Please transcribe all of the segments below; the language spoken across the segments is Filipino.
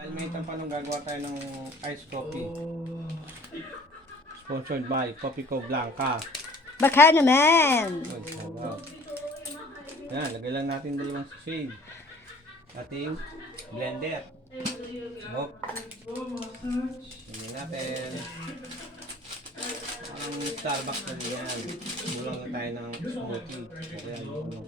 Dahil may tanong gagawa tayo ng ice coffee. Sponsored by Coffee Co Blanca. Baka naman! Yan, lagay lang natin dalawang sisig. Ating blender. Hop. Tingnan natin. Parang Starbucks na din yan. Kulang na tayo ng smoothie. Kaya yung ano.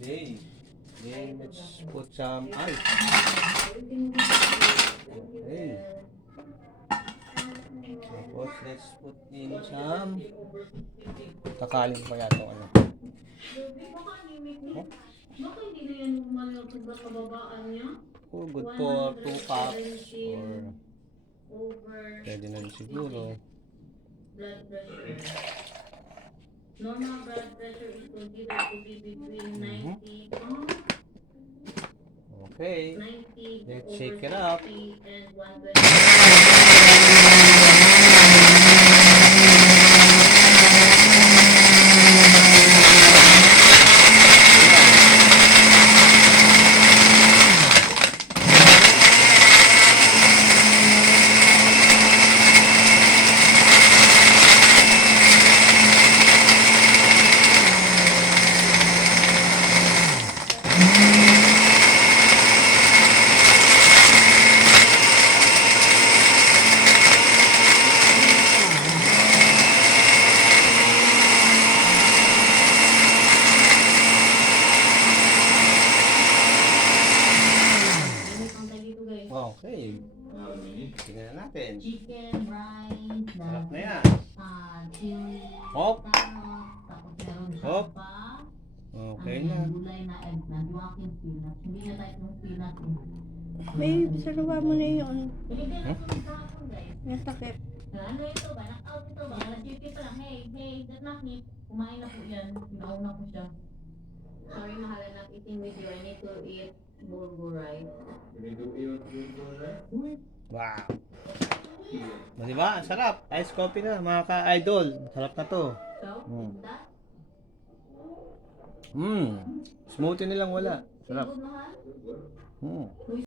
Okay. Then let's put some ice. Okay. Tapos let's put in some kakalin pa yata ano. Oh, good for 2 cups or pwede na rin siguro. Blood pressure. Normal blood pressure is considered to be between 90 Okay. 90 Let's shake it up. and 120. Okay. Tingnan natin. Chicken, rice, Sarap na yan. chili, Hop. tapos meron Hop. pa. Okay na. Gulay na eggplant, yung aking spinach. Hindi na type ng spinach. May saluwa mo na yun. Binigyan na kami kahapon, guys. Nasakit. Ano ito ba? Knock-out ito ba? Alas 7 pa lang. Hey, that knock me. Kumain na po yan. Pinauna ko siya. Sorry, mahal na eating with you. I need to eat bulgur rice. Wow. Di ba? Ang sarap. Ice coffee na mga ka-idol. Sarap na to. So, Mm. that? Smoothie nilang wala. Sarap. Good, mahal? Mm.